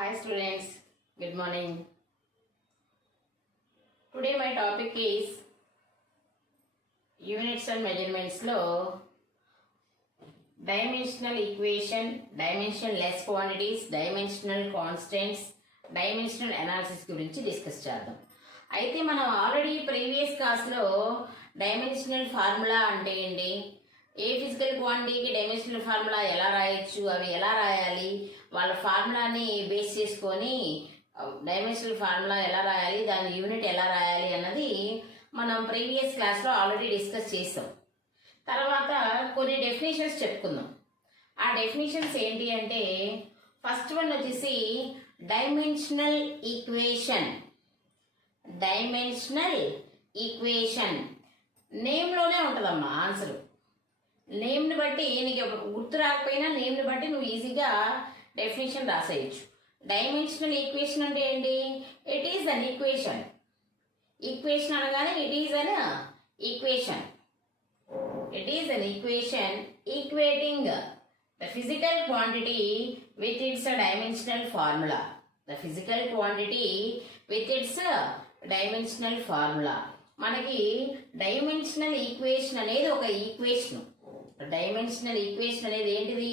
Hi students, good morning. Today my topic is units and measurements lo dimensional equation, dimensionless quantities, dimensional constants, dimensional analysis గురించి discuss చేద్దాం. అయితే మనం already previous క్లాస్లో dimensional formula అంటే ఏంటి, ఏ physical క్వాంటిటీకి dimensional formula ఎలా రాయొచ్చు, అవి ఎలా రాయాలి, వాళ్ళ ఫార్ములాని బేస్ చేసుకొని డైమెన్షనల్ ఫార్ములా ఎలా రాయాలి, దాని యూనిట్ ఎలా రాయాలి అన్నది మనం ప్రీవియస్ క్లాస్లో ఆల్రెడీ డిస్కస్ చేసాం. తర్వాత కొన్ని డెఫినేషన్స్ చెప్పుకుందాం. ఆ డెఫినేషన్స్ ఏంటి అంటే, ఫస్ట్ వన్ వచ్చేసి డైమెన్షనల్ ఈక్వేషన్. డైమెన్షనల్ ఈక్వేషన్ నేమ్లోనే ఉంటుందమ్మా ఆన్సర్. నేమ్ని బట్టి నీకు గుర్తు రాకపోయినా నేమ్ని బట్టి నువ్వు ఈజీగా డెఫినేషన్ రాసేయచ్చు. డైమెన్షనల్ ఈక్వేషన్ అంటే ఏంటి? It is an equation. Equation అనగానే it is an equation. It is an equation equating the physical quantity with its dimensional formula. The physical quantity with its dimensional formula. మనకి dimensional equation అనేది ఒక equation. Dimensional equation అనేది ఏంటిది?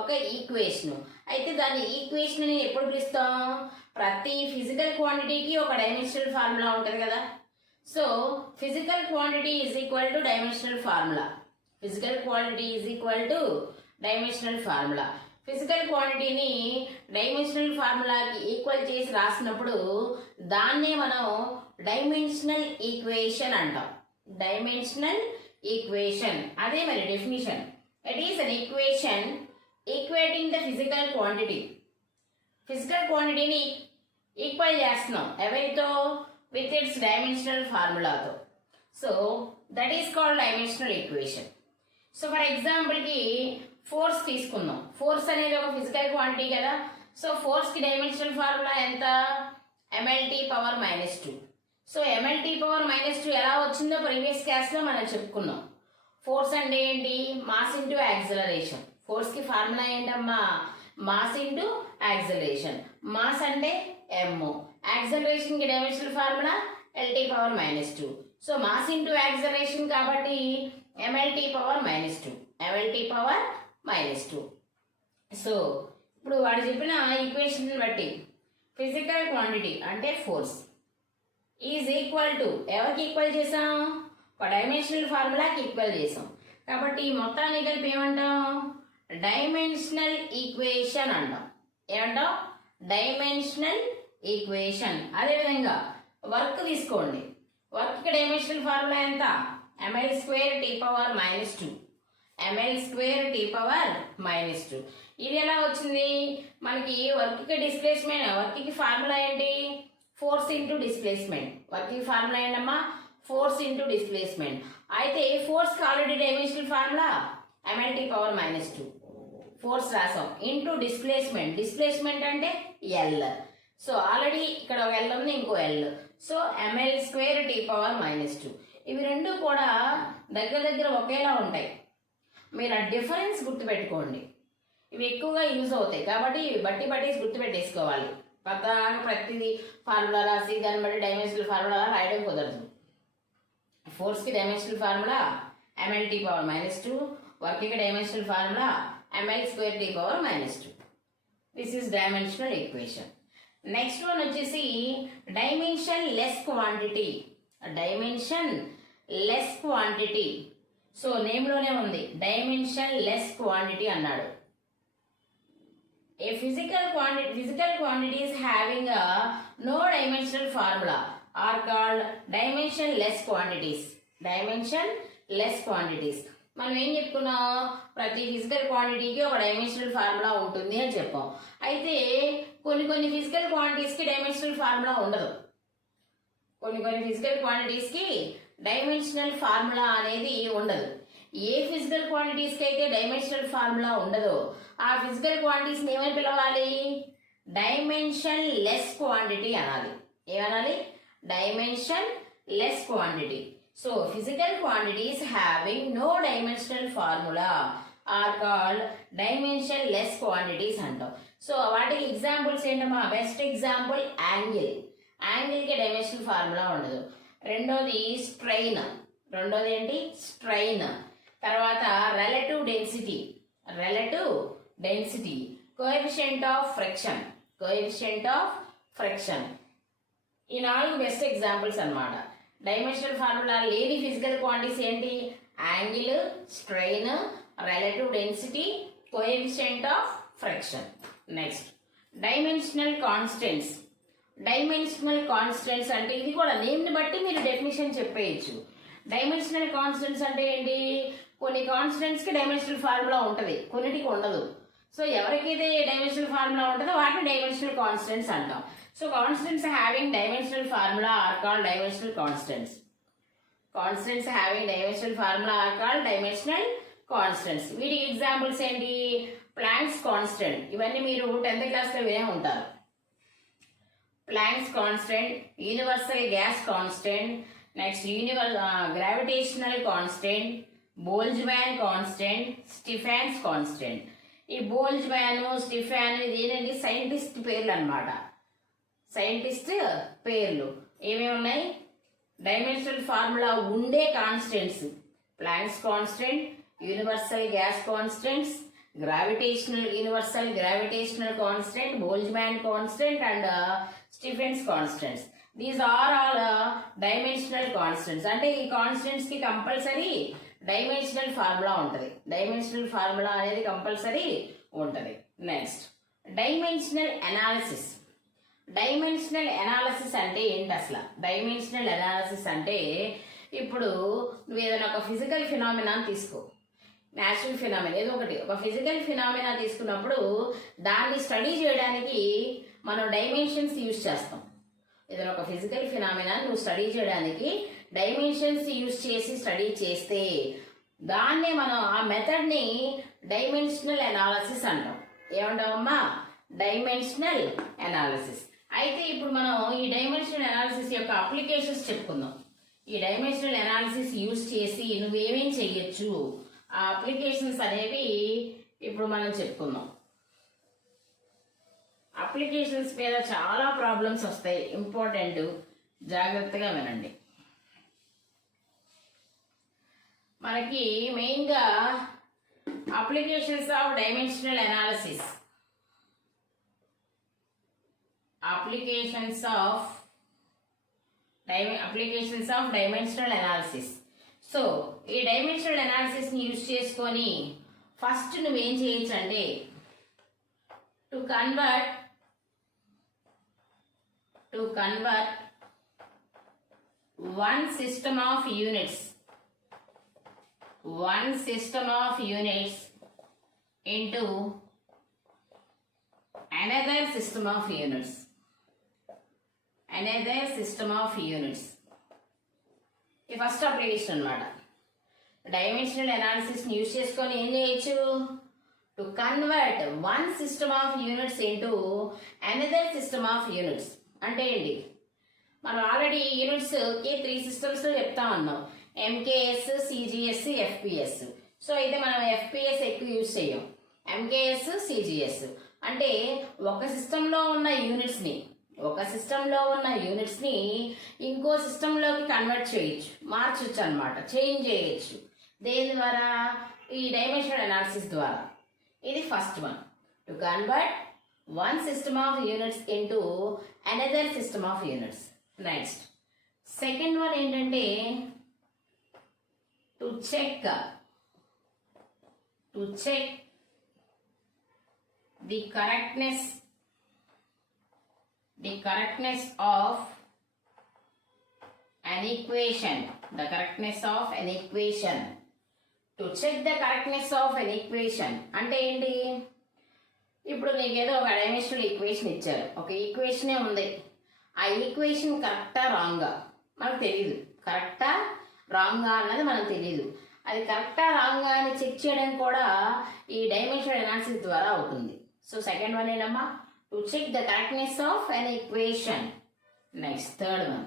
ఒక equation. అయితే దాని equation అని ఎప్పుడు పిలుస్తాం? ప్రతి ఫిజికల్ క్వాంటిటీకి ఒక డైమెన్షనల్ ఫార్ములా ఉంటుంది కదా. So physical quantity is equal to dimensional formula. Physical quantity is equal to dimensional formula. Physical quantity ని డైమెన్షనల్ ఫార్ములాకి ఈక్వల్ చేసి రాసినప్పుడు దాన్నే మనం డైమెన్షనల్ ఈక్వేషన్ అంటాం. Dimensional equation. అదే మరి definition. It is an equation equating the physical quantity. Physical క్వాంటిటీని ఈక్వల్ చేస్తున్నాం ఎవరితో? with its dimensional formula తో. So that is called dimensional equation. So for example కి ఫోర్స్ తీసుకుందాం. ఫోర్స్ అనేది ఒక ఫిజికల్ క్వాంటిటీ కదా. సో ఫోర్స్ కి డైమెన్షనల్ ఫార్ములా ఎంత? mLT power -2. So mLT power -2 ఎలా వచ్చిందో ప్రీవియస్ క్లాస్ లో మనం చెప్పుకున్నాం. ఫోర్స్ అంటే ఏంటి? Mass into acceleration. ఫోర్స్ కి ఫార్ములా ఏంటమ్మా? Mass into acceleration. మాస్ అంటే m, యాక్సిలరేషన్ కి dimensional formula LT power -2. So mass into acceleration కాబట్టి mLT power -2. mLT power -2. So ఇప్పుడు వాడు చెప్పిన ఈక్వేషన్ బట్టి ఫిజికల్ క్వాంటిటీ అంటే ఫోర్స్ ఈజ్ ఈక్వల్ టు ఎవరికి ఈక్వల్ చేసాం? ఒక డైమెన్షనల్ ఫార్ములాకి ఈక్వల్ చేసాం. కాబట్టి మొత్తాన్ని కలిపి ఏమంటాం? డైమెన్షనల్ ఈక్వేషన్ అంటాం. ఏమంటాం? Dimensional equation. అదేవిధంగా వర్క్ తీసుకోండి. వర్క్ కి డైమెన్షనల్ ఫార్ములా ఎంత? mL² power -2. mL² power -2. ఇది ఎలా వచ్చింది మనకి? వర్క్ కి డిస్ప్లేస్మెంట్. వర్క్ కి ఫార్ములా ఏంటి? Force into displacement. వర్క్ కి ఫార్ములా ఏంటమ్మా? Force into displacement. అయితే ఫోర్స్ కి already dimensional formula mLT power -2. Force రాసాం ఇంటూ డిస్ప్లేస్మెంట్. డిస్ప్లేస్మెంట్ అంటే L. సో ఆల్రెడీ ఇక్కడ ఒక L ఉంది, ఇంకో L. So mL² power -2. ఇవి రెండు కూడా దగ్గర దగ్గర ఒకేలా ఉంటాయి. మీరు ఆ డిఫరెన్స్ గుర్తుపెట్టుకోండి. ఇవి ఎక్కువగా యూజ్ అవుతాయి కాబట్టి ఇవి బట్టి గుర్తుపెట్టేసుకోవాలి. ప్రతిదీ ఫార్ములా రాసి దాన్ని బట్టి డైమెన్షనల్ ఫార్ములా రాయడం కుదరదు. ఫోర్స్కి డైమెన్షనల్ ఫార్ములా mLT పవర్ -2. వర్క్కి dimensional formula mL² power -2. This is dimensional equation. Next one వచ్చేసి dimensionless quantity. Dimensionless quantity. So నేమ్లోనే ఉంది డైమెన్షన్ లెస్ క్వాంటిటీ అన్నాడు. ఏ physical quantities having a no dimensional formula are called dimension less quantities. Dimension less quantities. మనం ఏం చెప్పుకున్నాం? ప్రతి physical క్వాంటిటీకి ఒక డైమెన్షనల్ ఫార్ములా ఉంటుంది అని చెప్పాం. అయితే కొన్ని ఫిజికల్ క్వాంటిటీస్కి డైమెన్షనల్ ఫార్ములా ఉండదు. కొన్ని ఫిజికల్ క్వాంటిటీస్కి డైమెన్షనల్ ఫార్ములా అనేది ఉండదు. ఏ ఫిజికల్ క్వాంటిటీస్కి అయితే డైమెన్షనల్ ఫార్ములా ఉండదో ఆ ఫిజికల్ క్వాంటిటీస్ని ఏమని పిలవాలి? డైమెన్షన్ లెస్ క్వాంటిటీ అనాలి. ఏమనాలి? Dimensionless quantity. So physical quantities having no dimensional formula are called dimensionless quantities అంటాం. సో వాటికి ఎగ్జాంపుల్స్ ఏంటమ్మా? Best example angle. యాంగిల్కి డైమెన్షనల్ ఫార్ములా ఉండదు. రెండోది స్ట్రెయిన్. రెండోది ఏంటి? స్ట్రెయిన్. తర్వాత relative density. Relative density. Coefficient of friction. Coefficient of friction. ఈ 4 బెస్ట్ ఎగ్జాంపుల్స్ అన్నమాట. డైమెన్షనల్ ఫార్ములా లేని ఫిజికల్ క్వాంటిటీస్ ఏంటి? Angle, strain, relative density, coefficient of friction. Next dimensional constants. Dimensional constants అంటే ఇది కూడా నేమ్ని బట్టి మీరు డెఫినేషన్ చెప్పేయచ్చు. డైమెన్షనల్ కాన్స్టెంట్స్ అంటే ఏంటి? కొన్ని కాన్స్టెంట్స్కి డైమెన్షనల్ ఫార్ములా ఉంటుంది, కొన్నిటికి ఉండదు. సో ఎవరికైతే డైమెన్షనల్ ఫార్ములా ఉంటుందో వాటిని డైమెన్షనల్ కాన్స్టెంట్స్ అంటాం. So constants having dimensional formula are called dimensional constants. Constants having dimensional formula are called dimensional constants. వీటికి ఎగ్జాంపుల్స్ ఏంటి? Planck's constant. ఇవన్నీ మీరు 10th క్లాస్లో వినే ఉంటారు. Planck's constant, universal gas constant, next gravitational constant, Boltzmann constant, Stefan's constant. ఈ Boltzmann, స్టిఫాన్ ఇది ఏంటంటే సైంటిస్ట్ పేర్లు అన్నమాట. సైంటిస్ట్ పేర్లు ఏమేమి ఉన్నాయి? డైమెన్షనల్ ఫార్ములా ఉండే constants Planck's constant, universal gas constants, universal gravitational constant, Boltzmann constant and Stefan's constants. These are all dimensional constants. అంటే ఈ కాన్స్టెంట్స్ కి కంపల్సరీ డైమెన్షనల్ ఫార్ములా ఉంటుంది. డైమెన్షనల్ ఫార్ములా అనేది కంపల్సరీ ఉంటుంది. Next dimensional analysis. Dimensional analysis అంటే ఏంటి అసలు? Dimensional analysis అంటే ఇప్పుడు నువ్వు ఏదైనా ఒక ఫిజికల్ ఫినామినా తీసుకో, న్యాచురల్ ఫినామినా ఏదో ఒకటి, ఒక ఫిజికల్ ఫినామినా తీసుకున్నప్పుడు దాన్ని స్టడీ చేయడానికి మనం డైమెన్షన్స్ యూజ్ చేస్తాం. ఏదైనా ఒక ఫిజికల్ ఫినామినా నువ్వు స్టడీ చేయడానికి డైమెన్షన్స్ యూజ్ చేసి స్టడీ చేస్తే దాన్నే మనం ఆ మెథడ్ని డైమెన్షనల్ అనాలిసిస్ అంటాం. ఏమంటామమ్మా? Dimensional analysis. అయితే ఇప్పుడు మనం ఈ డైమెన్షనల్ అనాలిసిస్ యొక్క అప్లికేషన్స్ చెప్పుకుందాం. ఈ డైమెన్షనల్ అనాలిసిస్ యూజ్ చేసి నువ్వేమేం చెయ్యొచ్చు, ఆ అప్లికేషన్స్ అనేవి ఇప్పుడు మనం చెప్పుకుందాం. అప్లికేషన్స్ మీద చాలా ప్రాబ్లమ్స్ వస్తాయి, ఇంపార్టెంట్, జాగ్రత్తగా వినండి. మనకి మెయిన్గా applications of dimensional analysis. applications of dimensional analysis. So ఈ డైమెన్షనల్ అనాలిసిస్ ని యూజ్ చేసుకొని ఫస్ట్ నువ్వేం చేయొచ్చు అంటే to convert one system of units into another system of units. ఈ ఫస్ట్ అప్లికేషన్ అన్నమాట. డైమెన్షనల్ అనాలిసిస్ ని యూజ్ చేసుకొని ఏం చేయొచ్చు? To convert one system of units into another system of units. అంటే ఏంటి? మనం ఆల్రెడీ యూనిట్స్ కి 3 సిస్టమ్స్ లో చెప్తా ఉన్నాం, ఎంకేఎస్, సిజిఎస్, ఎఫ్పిఎస్. సో అయితే మనం ఎఫ్పిఎస్ ఎక్కువ యూజ్ చేయం, ఎంకేఎస్, సిజిఎస్. అంటే ఒక సిస్టంలో ఉన్న యూనిట్స్ ని ఇంకో సిస్టంలోకి కన్వర్ట్ చేయొచ్చు, మార్చొచ్చు అనమాట, చేంజ్ చేయొచ్చు. దేని ద్వారా? ఈ డైమెన్షనల్ అనాలిసిస్ ద్వారా. ఇది first one, to convert one system of units into another system of units. Next second one ఏంటంటే to check the correctness of an equation. To check the correctness of an equation అంటే ఏంటి? ఇప్పుడు నీకు ఏదో ఒక dimensional equation ఇచ్చారు, ఒక ఈక్వేషనే ఉంది, ఆ ఈక్వేషన్ కరెక్టా రాంగా మనకు తెలియదు. కరెక్టా రాంగా అన్నది మనకు తెలియదు. అది కరెక్టా రాంగా అని చెక్ చేయడం కూడా ఈ డైమెన్షనల్ అనాలిసిస్ ద్వారా అవుతుంది. సో సెకండ్ వన్ ఏంటమ్మా? To check the correctness of an equation. Next third one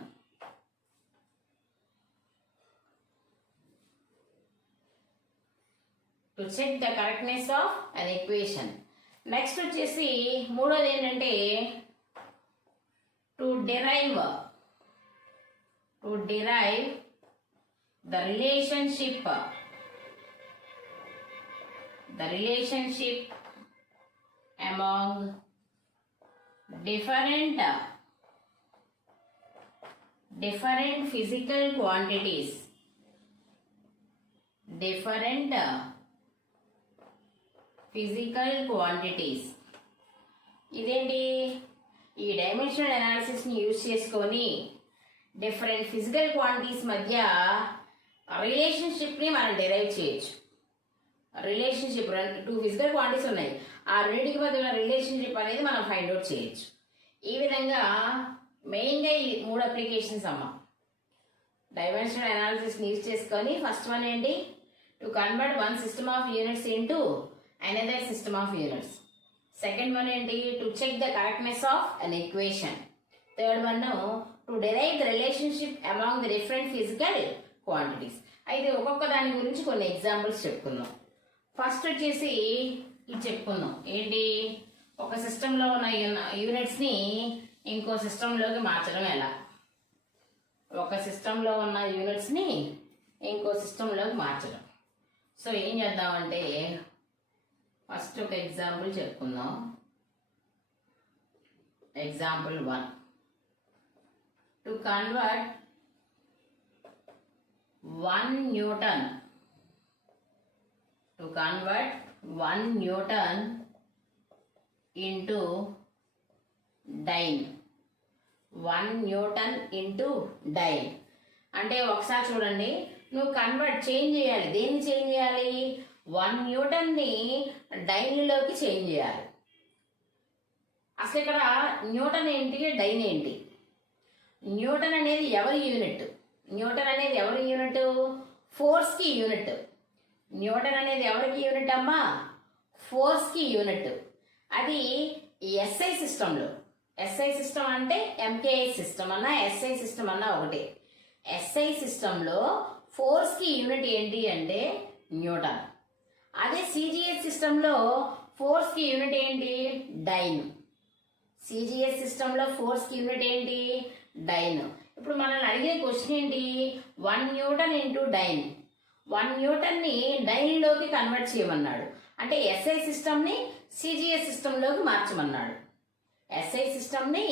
to check the correctness of an equation. Next వచ్చేసి మూడోది ఏంటంటే to derive the relationship among different physical quantities. ఇదేంటి, ఈ dimensional అనాలిసిస్ని use చేసుకొని different physical quantities మధ్య రిలేషన్షిప్ని మనం డిరైవ్ చేయొచ్చు. రిలేషన్షిప్, టూ ఫిజికల్ క్వాంటిటీస్ ఉన్నాయి, ఆ రెండింటికి మధ్య ఉన్న రిలేషన్షిప్ అనేది మనం ఫైండ్ అవుట్ చేయొచ్చు. ఈ విధంగా మెయిన్గా ఈ 3 అప్లికేషన్స్ అమ్మ. డైమెన్షనల్ అనాలిసిస్ని యూజ్ చేసుకొని ఫస్ట్ వన్ ఏంటి, to convert one system of units into another system of units. Second one ఏంటి, to check the correctness of an equation. Third one to derive the relationship among the different physical quantities. అయితే ఒక్కొక్క దాని గురించి కొన్ని examples చెప్పుకుందాం. First వచ్చేసి ఇది చెప్పుకుందాం, ఏంటి, ఒక సిస్టంలో ఉన్న యూనిట్స్ని ఇంకో సిస్టంలోకి మార్చడం ఎలా. ఒక సిస్టంలో ఉన్న యూనిట్స్ని ఇంకో సిస్టంలోకి మార్చడం. సో ఏం చేద్దామంటే ఫస్ట్ ఒక ఎగ్జాంపుల్ చెప్పుకుందాం. Example 1, to convert 1 Newton into dyne. 1 Newton into dyne అంటే ఒకసారి చూడండి, నువ్వు చేంజ్ చేయాలి. దేన్ని చేంజ్ చేయాలి? 1 న్యూటన్ని డైన్లోకి చేంజ్ చేయాలి. అసలు ఇక్కడ న్యూటన్ ఏంటి, డైన్ ఏంటి? న్యూటన్ అనేది ఎవరి యూనిట్? ఫోర్స్కి యూనిట్. న్యూటన్ అనేది ఎవరికి యూనిట్ అమ్మా? ఫోర్స్కి యూనిట్. అది ఎస్ఐ సిస్టంలో, ఎస్ఐ సిస్టమ్ అంటే ఎంకేఐ సిస్టమ్ అన్నా ఎస్ఐ సిస్టమ్ అన్నా ఒకటే. ఎస్ఐ సిస్టంలో ఫోర్స్కి యూనిట్ ఏంటి అంటే న్యూటన్. అదే సిజిఎస్ సిస్టంలో ఫోర్స్కి యూనిట్ ఏంటి? డైన్. సిజిఎస్ సిస్టంలో ఫోర్స్కి యూనిట్ ఏంటి? డైన్. ఇప్పుడు మనల్ని అడిగే క్వశ్చన్ ఏంటి? 1 న్యూటన్ ఇంటూ డైన్. 1 న్యూటన్ని డైన్లోకి కన్వర్ట్ చేయమన్నాడు. అంటే ఎస్ఐ సిస్టమ్ని సిజిఎస్ సిస్టంలోకి మార్చమన్నాడు. ఎస్ఐ సిస్టమ్ని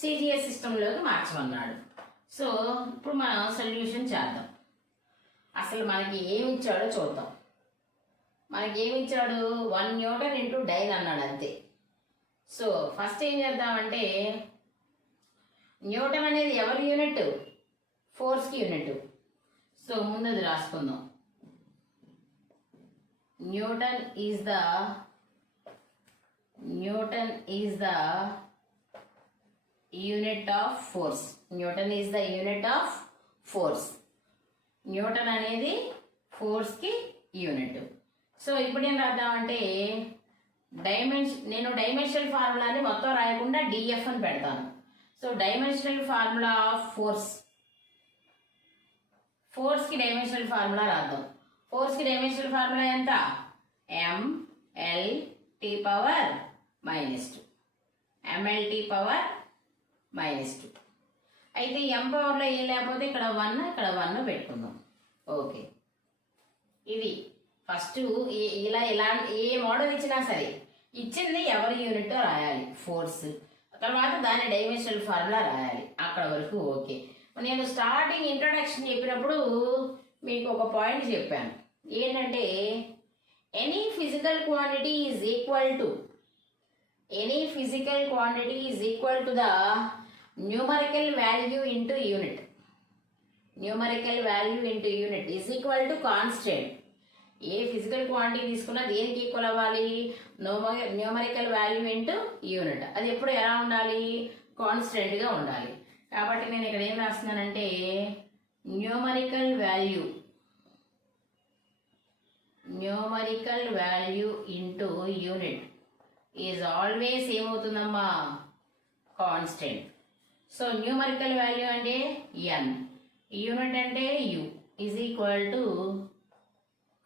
సిజిఎస్ సిస్టంలోకి మార్చమన్నాడు. సో ఇప్పుడు మనం సొల్యూషన్ చేద్దాం. అసలు మనకి ఏమి ఇచ్చాడో చూద్దాం. మనకి ఏమి ఇచ్చాడు? 1 న్యూటన్ ఇంటూ డైన్ అన్నాడు, అంతే. సో ఫస్ట్ ఏం చేద్దామంటే, న్యూటన్ అనేది ఎవరి యూనిట్? ఫోర్స్కి యూనిట్. సో ముందు అది రాసుకుందాం. Newton is the unit of force. Newton is the unit of force. Newton అనేది ఫోర్స్కి యూనిట్. సో ఇప్పుడు ఏం రాద్దామంటే, నేను డైమెన్షనల్ ఫార్ములాని మొత్తం రాయకుండా డిఎఫ్ అని పెడతాను. సో డైమెన్షనల్ ఫార్ములా ఆఫ్ ఫోర్స్కి డైమెన్షనల్ ఫార్ములా రాద్దాం. ఫోర్స్కి డైమెన్షనల్ ఫార్ములా ఎంత? MLT power -2. MLT power -2. అయితే M పవర్లో ఏం లేకపోతే ఇక్కడ 1 పెట్టుకుందాం. ఓకే, ఇది ఫస్ట్ ఇలా ఏ మోడల్ ఇచ్చినా సరే ఇచ్చింది ఎవరి యూనిట్టో రాయాలి, ఫోర్స్. తర్వాత దాని డైమెన్షనల్ ఫార్ములా రాయాలి. అక్కడ వరకు ఓకే. నేను స్టార్టింగ్ ఇంట్రొడక్షన్ చెప్పినప్పుడు మీకు ఒక పాయింట్ చెప్పాను, ఏంటంటే any physical quantity is equal to the numerical value into unit. Numerical value into unit is equal to constant. A physical quantity తీసుకున్నా దేనికి ఈక్వల్ అవ్వాలి? Numerical value into unit. అది ఎప్పుడు ఎలా ఉండాలి? కాన్స్టెంట్గా ఉండాలి. కాబట్టి నేను ఇక్కడ ఏం రాస్తున్నానంటే, numerical value into unit is always ఏమవుతుందమ్మా? కాన్స్టెంట్. సో న్యూమరికల్ వాల్యూ అంటే n, యూనిట్ అంటే u is equal to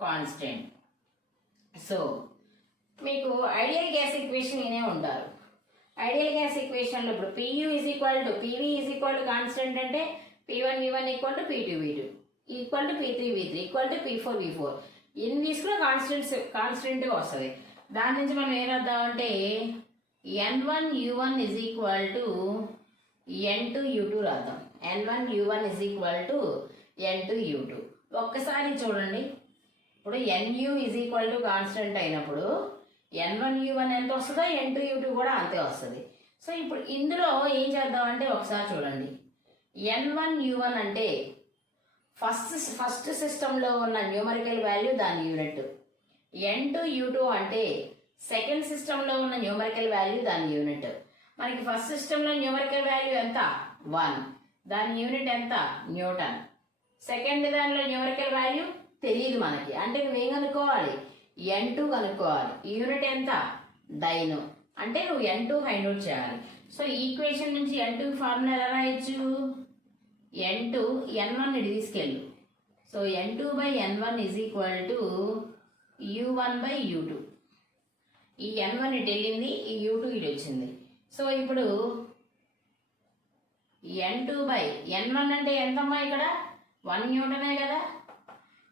constant. So మీకు ఐడియల్ గ్యాస్ ఈక్వేషన్ వినే ఉంటారు. ఐడియల్ గ్యాస్ ఈక్వేషన్లో ఇప్పుడు PU is equal to PV is equal to constant అంటే P1V1 equal to P2V2 equal to P3V3 equal to P4V4 ఇన్ని తీసుకున్న కాన్స్టెంట్గా వస్తుంది. దాని నుంచి మనం ఏం రాద్దామంటే N1U1 is equal to N2U2 రాద్దాం. N1U1 is equal to N2U2. ఒక్కసారి చూడండి, ఇప్పుడు NU is equal to constant అయినప్పుడు N1U1 ఎంత వస్తుందో N2U2 కూడా అంతే వస్తుంది. సో ఇప్పుడు ఇందులో ఏం చేద్దామంటే ఒకసారి చూడండి, N1U1 అంటే ఫస్ట్ సిస్టంలో ఉన్న న్యూమరికల్ వాల్యూ దాని యూనిట్, N2U2 అంటే సెకండ్ సిస్టంలో ఉన్న న్యూమరికల్ వాల్యూ దాని యూనిట్. మనకి ఫస్ట్ సిస్టంలో న్యూమరికల్ వాల్యూ ఎంత 1, దాని యూనిట్ ఎంత న్యూటన్. సెకండ్ దానిలో న్యూమరికల్ వాల్యూ తెలియదు మనకి, అంటే నువ్వేం కనుక్కోవాలి N2 కనుక్కోవాలి. యూనిట్ ఎంత డైను, అంటే నువ్వు N2 ఫైండ్ అవుట్ చేయాలి. సో ఈక్వేషన్ నుంచి N2 ఫార్ములా ఎలా రాయొచ్చు, N2 N1 ఇటు తీసుకెళ్ళు. So N2/N1 is equal to U1/U2. ఈ N1 ఇటు వెళ్ళింది, ఈ U2 ఇటు వచ్చింది. సో ఇప్పుడు N2/N1 అంటే ఎంతమ్మా, ఇక్కడ 1 న్యూటనే కదా.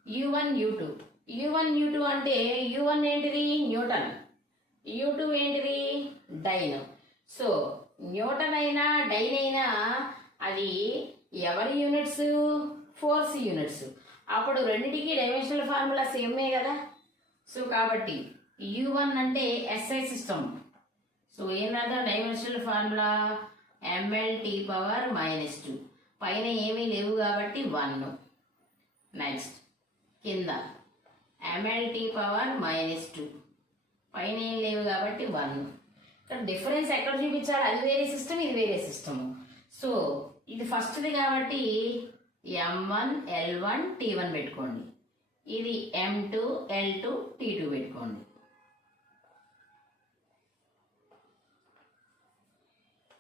U1U2 అంటే U1 ఏంటిది న్యూటన్, U2 ఏంటిది డైన్. సో న్యూటన్ అయినా డైన్ అయినా అది ఎవరి యూనిట్స్, ఫోర్స్ యూనిట్స్. అప్పుడు రెండింటికి డైమెన్షనల్ ఫార్ములా సేమే కదా. సో కాబట్టి U1 అంటే SI సిస్టమ్. సో ఏం రాదా డైమెన్షనల్ ఫార్ములా MLT⁻². పైన ఏమీ లేవు కాబట్టి 1. నెక్స్ట్ కింద MLT⁻². పైన ఏం లేవు కాబట్టి 1. ఇక్కడ డిఫరెన్స్ ఎక్కడ చూపించాలి, అది వేరే సిస్టమ్, ఇది వేరే సిస్టము. సో ఇది ఫస్ట్ది కాబట్టి M1 L1 T1 పెట్టుకోండి, ఇది M2 L2 T2 పెట్టుకోండి.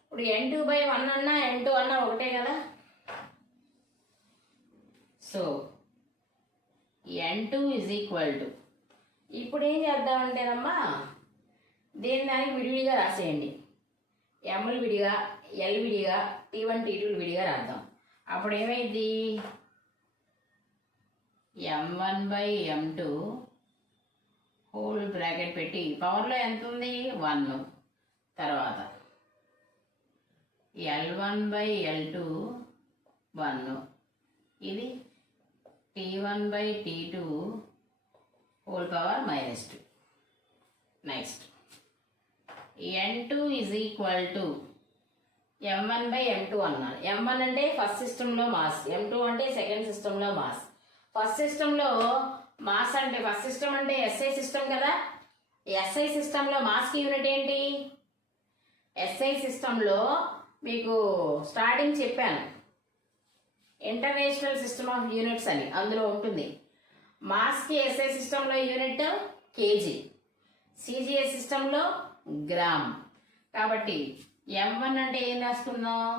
ఇప్పుడు N2/1 అన్నా N2 అన్నా ఒకటే కదా. So N2 is equal to, ఇప్పుడు ఏం చేద్దామంటేనమ్మా దేని దానికి విడివిడిగా రాసేయండి. Mలు విడిగా, L విడిగా, T1 T2 విడిగా రాద్దాం. అప్పుడు ఏమైంది M1/M2 హోల్ బ్రాకెట్ పెట్టి పవర్లో ఎంత ఉంది 1, తర్వాత L1/L2 1, ఇది T1/T2 whole power -2. Next N2 is equal to M1/M2 అన్నాను. M1 అంటే ఫస్ట్ సిస్టంలో మాస్, M2 అంటే సెకండ్ సిస్టంలో మాస్. ఫస్ట్ సిస్టంలో మాస్ అంటే ఫస్ట్ సిస్టమ్ అంటే SI సిస్టమ్ కదా. SI సిస్టంలో మాస్కి యూనిట్ ఏంటి, SI సిస్టంలో మీకు స్టార్టింగ్ చెప్పాను ఇంటర్నేషనల్ సిస్టమ్ ఆఫ్ యూనిట్స్ అని, అందులో ఉంటుంది. మాస్కి SI సిస్టంలో యూనిట్ కేజీ, CGS సిస్టంలో గ్రామ్. కాబట్టి M1 అంటే ఏం రాసుకుందాం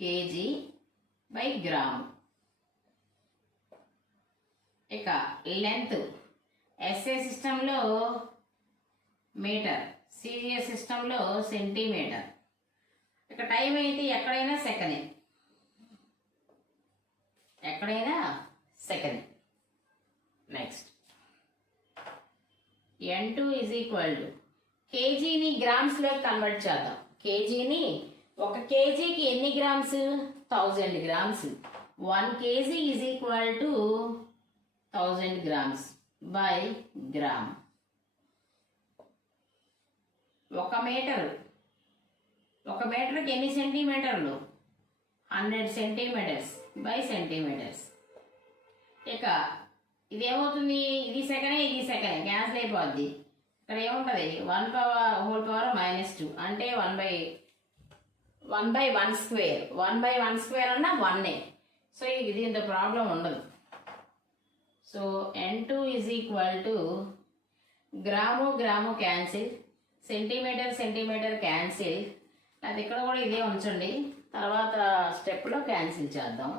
kg/గ్రామ్. ఇక లెంత్ SI సిస్టంలో మీటర్, CGS సిస్టంలో సెంటీమీటర్. ఇక టైం అయితే ఎక్కడైనా సెకండ్, ఎక్కడైనా second. Next N2 is equal to కేజీని గ్రామ్స్లో కన్వర్ట్ చేద్దాం. కేజీని, ఒక కేజీకి ఎన్ని grams 1000 grams. 1 kg is equal to 1000 grams by gram. ఒక మీటర్కి ఎన్ని సెంటీమీటర్లు 100 సెంటీమీటర్స్ బై సెంటీమీటర్స్. ఇక ఇదేమవుతుంది, ఇది సెకండ్ ఇది సెకండ్ క్యాన్సిల్ అయిపోద్ది. ఇక్కడ ఏముంటుంది 1 హోల్ పవర్ -2 అంటే 1/1². 1/1² అన్నా 1. సో ఇది ఇంత ప్రాబ్లం ఉండదు. So N2 is equal to gram cancel, centimetre cancel. అది ఇక్కడ కూడా ఇదే ఉంచండి, తర్వాత స్టెప్లో క్యాన్సిల్ చేద్దాం.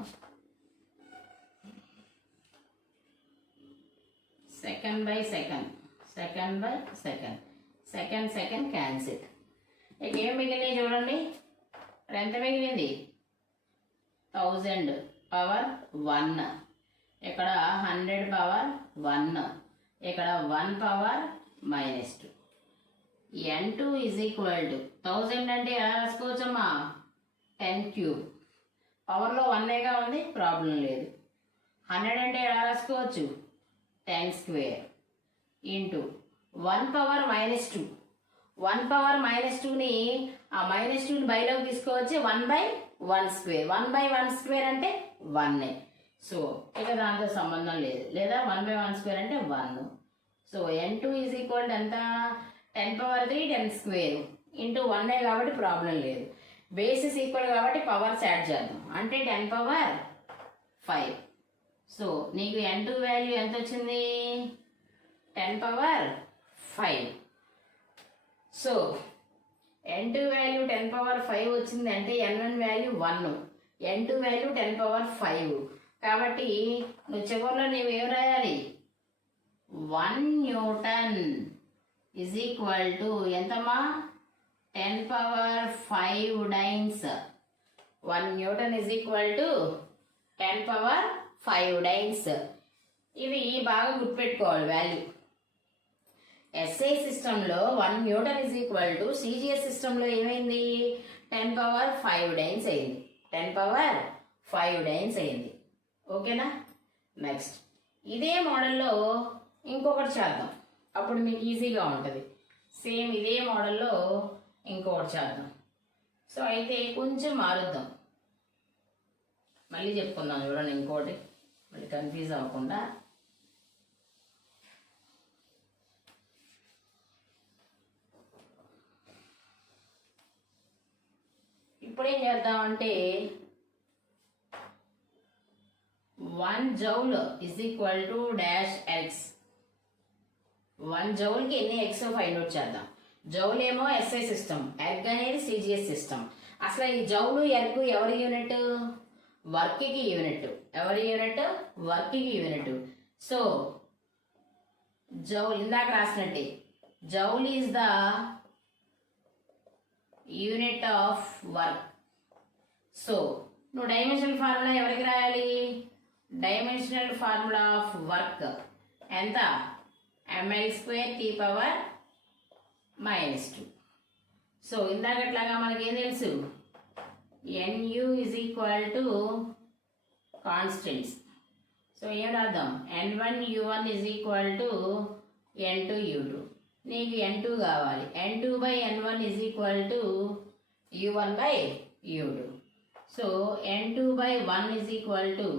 Second second by second, second second cancel. ఇక ఏం మిగిలినాయి చూడండి. ఇక్కడ ఎంత మిగిలింది? 1000 పవర్ 1, ఇక్కడ 100 పవర్ 1, ఇక్కడ 1 power -2. n2 is equal to 1000 అంటే ఎలా రాసుకోవచ్చమ్మా? 10 క్యూబ్. పవర్లో 1గా ఉంది, ప్రాబ్లం లేదు. 100 అంటే ఎలా రాసుకోవచ్చు? 10 స్క్వేర్ ఇంటూ 1 పవర్ -2. 1 పవర్ -2ని ఆ -2ని బైలోకి తీసుకోవచ్చు. 1/1 స్క్వేర్. 1/1 స్క్వేర్ అంటే 1. సో ఇక దాంతో సంబంధం లేదు, లేదా 1/1 స్క్వేర్ అంటే 1. సో n2 ఈజ్ ఈక్వల్ ఎంత? 10 పవర్ 3 10 స్క్వేర్ ఇంటూ 1 కాబట్టి ప్రాబ్లం లేదు. బేసిస్ ఈక్వల్ కాబట్టి పవర్స్ యాడ్ చేద్దాం. అంటే 10 పవర్ 5. సో నీకు n2 వాల్యూ ఎంత వచ్చింది? 10 power 5. So n2 value 10 power 5 వచ్చింది అంటే n1 value 1, n2 value 10 power 5. కాబట్టి నువ్వు చివరిలో నువ్వు ఏం రాయాలి? 1 న్యూటన్ ఈజ్ ఈక్వల్ టు ఎంతమ్మా? 10 power 5 dynes. 1 Newton is equal to 10 power 5 dynes. ఇవి బాగా గుర్తుపెట్టుకోవాలి వాల్యూ. ఎస్ఐ సిస్టంలో 1 Newton is equal to CGS సిస్టంలో ఏమైంది? 10 పవర్ 5 డైన్స్ అయింది. 10 పవర్ 5 డైన్స్ అయింది. ఓకేనా? నెక్స్ట్ ఇదే మోడల్లో ఇంకొకటి చేద్దాం, అప్పుడు మీకు ఈజీగా ఉంటుంది. సేమ్ ఇదే మోడల్లో ఇంకొకటి చేద్దాం. సో అయితే కొంచెం మారుద్దాం. మళ్ళీ చెప్పుకుందాం చూడండి, ఇంకోటి మళ్ళీ కన్ఫ్యూజ్ అవ్వకుండా. ఇప్పుడేం చేద్దామంటే 1 joule is equal to dash X. 1 జౌల్కి ఎన్ని ఎక్స్ ఫైండ్ అవుట్ చేద్దాం. జౌల్ ఏమో ఎస్ఐ సిస్టమ్, ఎగ్ అనేది సిజిఎస్ సిస్టమ్. అసలు ఈ జౌలు ఎగ్ ఎవరి యూనిట్? వర్క్కి యూనిట్. ఎవరి యూనిట్? వర్క్కి యూనిట్. సో జౌల్ ఇందాక రాసినట్టే, joule is the unit of work. So నువ్వు డైమెన్షనల్ ఫార్ములా ఎవరికి రాయాలి? డైమెన్షనల్ ఫార్ములా ఆఫ్ వర్క్ ఎంత? ml² t power -2. సో ఇందాకట్లాగా మనకేం తెలుసు? nu is equal to constants. So ఏం రాద్దాం? n1 u1 is equal to n2 u2. నీకు n2 కావాలి. n2/n1 is equal to u1/u2. So n2/1 is equal to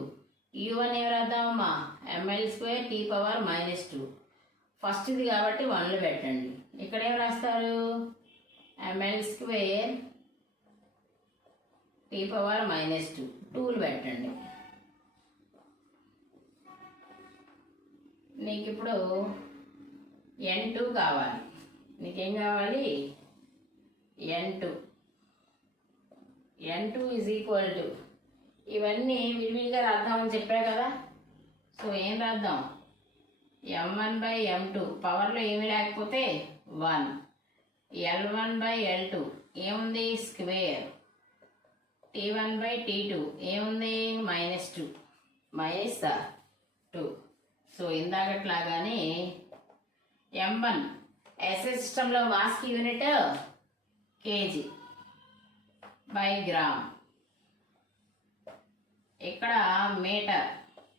u1 ఏం రాద్దామమ్మా? ml² t power -2. First ఇది కాబట్టి 1లు పెట్టండి. ఇక్కడ ఏం రాస్తారు? ml² t power -2. 2లు పెట్టండి. నీకు ఇప్పుడు n2 కావాలి. నీకేం కావాలి? n2. n2 is equal to ఇవన్నీ విడివిడిగా రాద్దామని చెప్పా కదా. సో ఏం రాద్దాం? m1/m2 పవర్లో ఏమి లేకపోతే 1, l1/l2 ఏముంది? స్క్వేర్. t1/t2 ఏముంది? -2 -2. సో ఇందాకట్లాగానే m1 ఎస్ఐ సిస్టంలో మాస్కి యూనిట్ కేజీ బై గ్రామ్. ఇక్కడ మీటర్,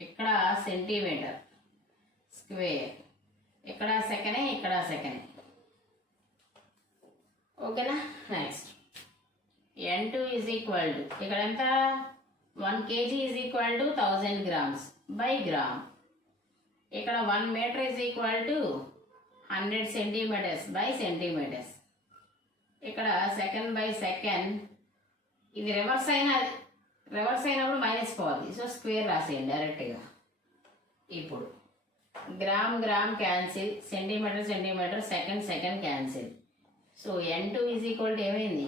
ఇక్కడ సెంటీమీటర్ స్క్వేర్. ఇక్కడ సెకండే, ఇక్కడ సెకండే. ఓకేనా? Next n2 is equal to ఇక్కడ ఎంత? 1 kg is equal to 1000 grams by gram. ఇక్కడ 1 meter is equal to 100 centimeters by centimetres. ఇక్కడ సెకండ్ బై సెకండ్. ఇది రివర్స్ అయినప్పుడు మైనస్ పోవాలి. సో స్క్వేర్ రాసేయండి డైరెక్ట్గా. ఇప్పుడు gram gram cancel, centimetre centimetre, second second cancel. So n2 is equal to ఏమైంది?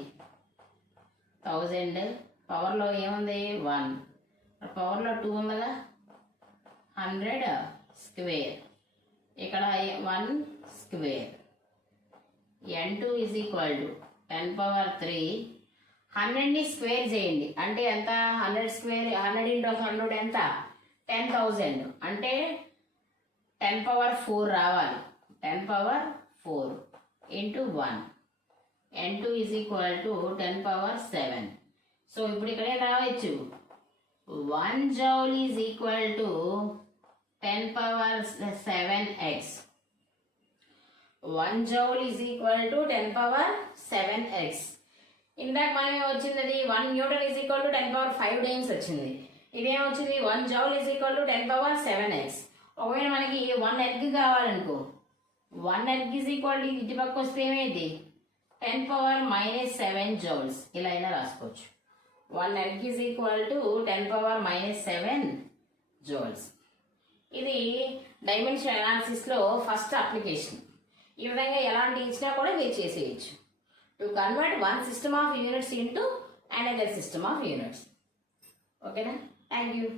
1000. పవర్లో ఏముంది? 1. పవర్లో 2 ఉందిగా, 100 స్క్వేర్. ఇక్కడ 1 square. n2 is equal to 10 power 3. 100ని స్క్వేర్ చేయండి అంటే ఎంత? 100 స్క్వేర్ 100 ఇంటూ 100 ఎంత? 10,000 అంటే 10 పవర్ 4 రావాలి. 10 power 4 into 1. n2 is equal to 10 power 7. So ఇప్పుడు ఇక్కడ ఏం రావచ్చు? 1 joule is equal to 10 power 7x. 1 joule is equal to 10 power 7x. ఇందాక మనం ఏమొచ్చింది? అది 1 Newton is equal to 10 power 5 times వచ్చింది. ఇదేమొచ్చింది? 1 joule is equal to 10 power 7x. ఒకవేళ మనకి 1 ఎర్గ్ కావాలనుకో, 1 ఎర్గ్ ఈజ్ ఈక్వల్ టు ఇటు పక్క వస్తే ఏమైంది? 10 పవర్ -7 జౌల్స్. ఇలా అయినా రాసుకోవచ్చు. 1 erg is equal to 10 power -7 joules. ఇది డైమెన్షన్ అనాలిసిస్లో ఫస్ట్ అప్లికేషన్. ఈ విధంగా ఎలాంటి ఇచ్చినా కూడా మీరు చేసేయచ్చు. To convert one system of units into another system of units. ఓకేనా? Thank you.